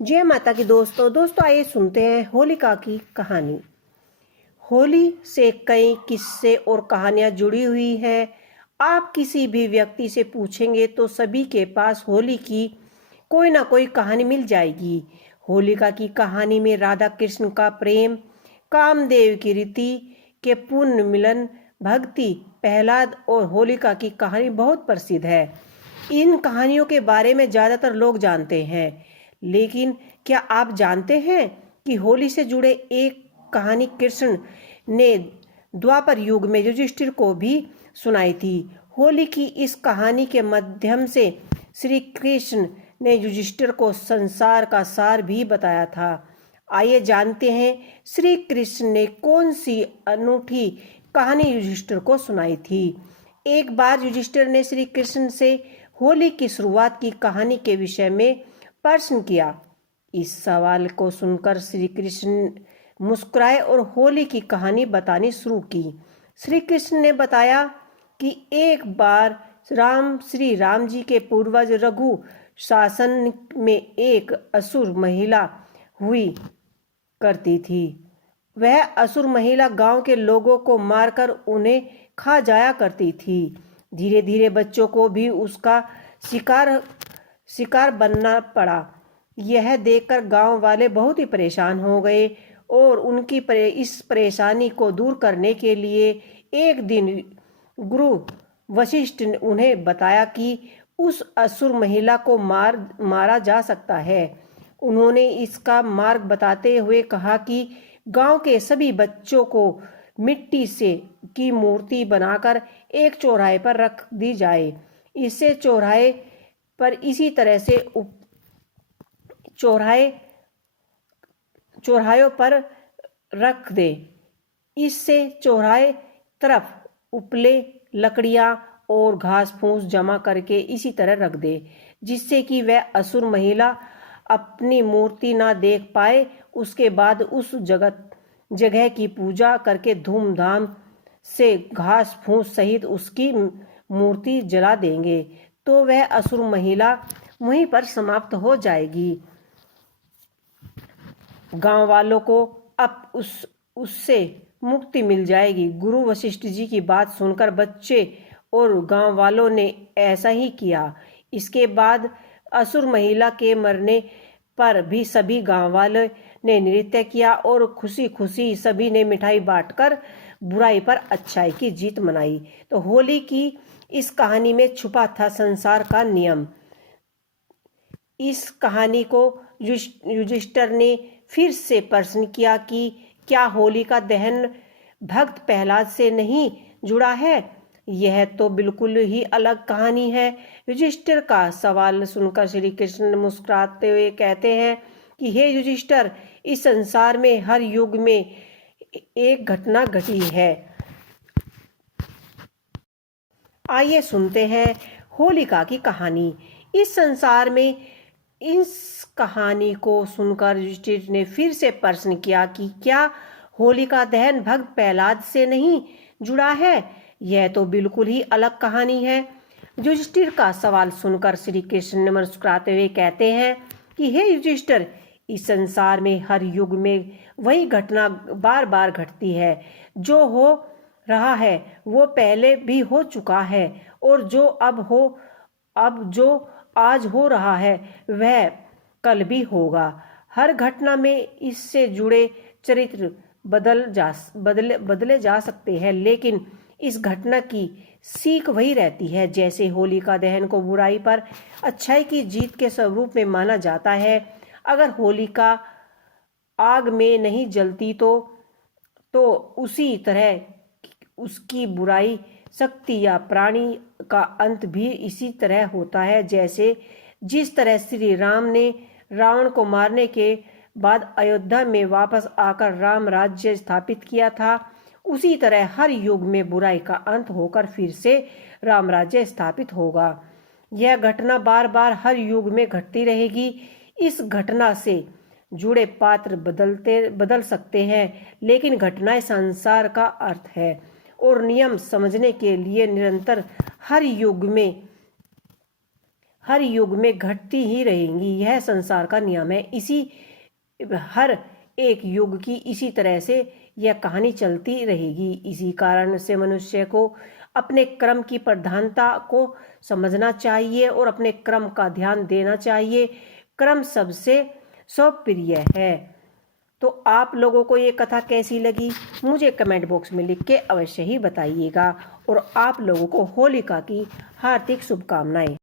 जय माता की दोस्तों आइए सुनते हैं होलिका की कहानी। होली से कई किस्से और कहानियां जुड़ी हुई हैं। आप किसी भी व्यक्ति से पूछेंगे तो सभी के पास होली की कोई ना कोई कहानी मिल जाएगी। होलिका की कहानी में राधा कृष्ण का प्रेम, कामदेव की रीति के पुण्य मिलन, भक्ति, प्रहलाद और होलिका की कहानी बहुत प्रसिद्ध है। इन कहानियों के बारे में ज्यादातर लोग जानते हैं, लेकिन क्या आप जानते हैं कि होली से जुड़े एक कहानी कृष्ण ने द्वापर युग में युधिष्ठिर को भी सुनाई थी। होली की इस कहानी के माध्यम से श्री कृष्ण ने युधिष्ठिर को संसार का सार भी बताया था। आइए जानते हैं श्री कृष्ण ने कौन सी अनूठी कहानी युधिष्ठिर को सुनाई थी। एक बार युधिष्ठिर ने श्री कृष्ण से होली की शुरुआत की कहानी के विषय में प्रश्न किया। इस सवाल को सुनकर श्री कृष्ण मुस्कुराए और होली की कहानी बतानी शुरू की। श्री कृष्ण ने बताया कि एक बार श्री राम जी के पूर्वज रघु शासन में एक असुर महिला हुई करती थी। वह असुर महिला गांव के लोगों को मारकर उन्हें खा जाया करती थी। धीरे धीरे बच्चों को भी उसका शिकार बनना पड़ा। यह देखकर गांव वाले बहुत ही परेशान हो गए और उनकी इस परेशानी को दूर करने के लिए एक दिन गुरु वशिष्ठ ने उन्हें बताया कि उस असुर महिला को मारा जा सकता है। उन्होंने इसका मार्ग बताते हुए कहा कि गांव के सभी बच्चों को मिट्टी से की मूर्ति बनाकर एक चौराहे पर रख दी जाए। इससे चौराहे पर इसी तरह से चौराहों पर रख दे। इससे चौराहे तरफ उपले, लकड़ियां और घास फूस जमा करके इसी तरह रख दे, जिससे कि वह असुर महिला अपनी मूर्ति ना देख पाए। उसके बाद उस जगह की पूजा करके धूमधाम से घास फूस सहित उसकी मूर्ति जला देंगे, तो वह असुर महिला वहीं पर समाप्त हो जाएगी। गांव वालों को अब उससे मुक्ति मिल जाएगी। गुरु वशिष्ठ जी की बात सुनकर बच्चे और गांव वालों ने ऐसा ही किया। इसके बाद असुर महिला के मरने पर भी सभी गांव वालों ने नृत्य किया और खुशी खुशी सभी ने मिठाई बांटकर बुराई पर अच्छाई की जीत मनाई। तो होली की इस कहानी में छुपा था संसार का नियम। इस कहानी को युधिष्ठिर ने फिर से प्रश्न किया कि क्या होली का दहन भक्त प्रहलाद से नहीं जुड़ा है? यह तो बिल्कुल ही अलग कहानी है। युधिष्ठिर का सवाल सुनकर श्री कृष्ण मुस्कुराते हुए कहते हैं कि हे युधिष्ठिर, इस संसार में हर युग में एक घटना घटी है। आइए सुनते हैं होलिका की कहानी। इस संसार में इस कहानी को सुनकर युधिष्ठिर ने फिर से प्रश्न किया कि क्या होली का दहन भक्त प्रहलाद से नहीं जुड़ा है? यह तो बिल्कुल ही अलग कहानी है। युधिष्ठिर का सवाल सुनकर श्री कृष्ण मुस्कुराते हुए कहते हैं कि हे युधिष्ठिर, इस संसार में हर युग में वही घटना बार बार घटती है। जो हो रहा है वो पहले भी हो चुका है, और जो जो आज हो रहा है वह कल भी होगा। हर घटना में इससे जुड़े चरित्र बदले जा सकते हैं, लेकिन इस घटना की सीख वही रहती है। जैसे होलिका दहन को बुराई पर अच्छाई की जीत के स्वरूप में माना जाता है। अगर होलिका आग में नहीं जलती तो उसी तरह उसकी बुराई शक्ति या प्राणी का अंत भी इसी तरह होता है। जैसे जिस तरह श्री राम ने रावण को मारने के बाद अयोध्या में वापस आकर राम राज्य स्थापित किया था, उसी तरह हर युग में बुराई का अंत होकर फिर से राम राज्य स्थापित होगा। यह घटना बार बार हर युग में घटती रहेगी। इस घटना से जुड़े पात्र बदल सकते हैं, लेकिन घटनाएं संसार का अर्थ है और नियम समझने के लिए निरंतर हर हर युग में घटती ही रहेंगी। यह संसार का नियम है। इसी हर एक युग की इसी तरह से यह कहानी चलती रहेगी। इसी कारण से मनुष्य को अपने कर्म की प्रधानता को समझना चाहिए और अपने कर्म का ध्यान देना चाहिए। कर्म सबसे स्वप्रिय है। तो आप लोगों को ये कथा कैसी लगी मुझे कमेंट बॉक्स में लिख के अवश्य ही बताइएगा। और आप लोगों को होलिका की हार्दिक शुभकामनाएं।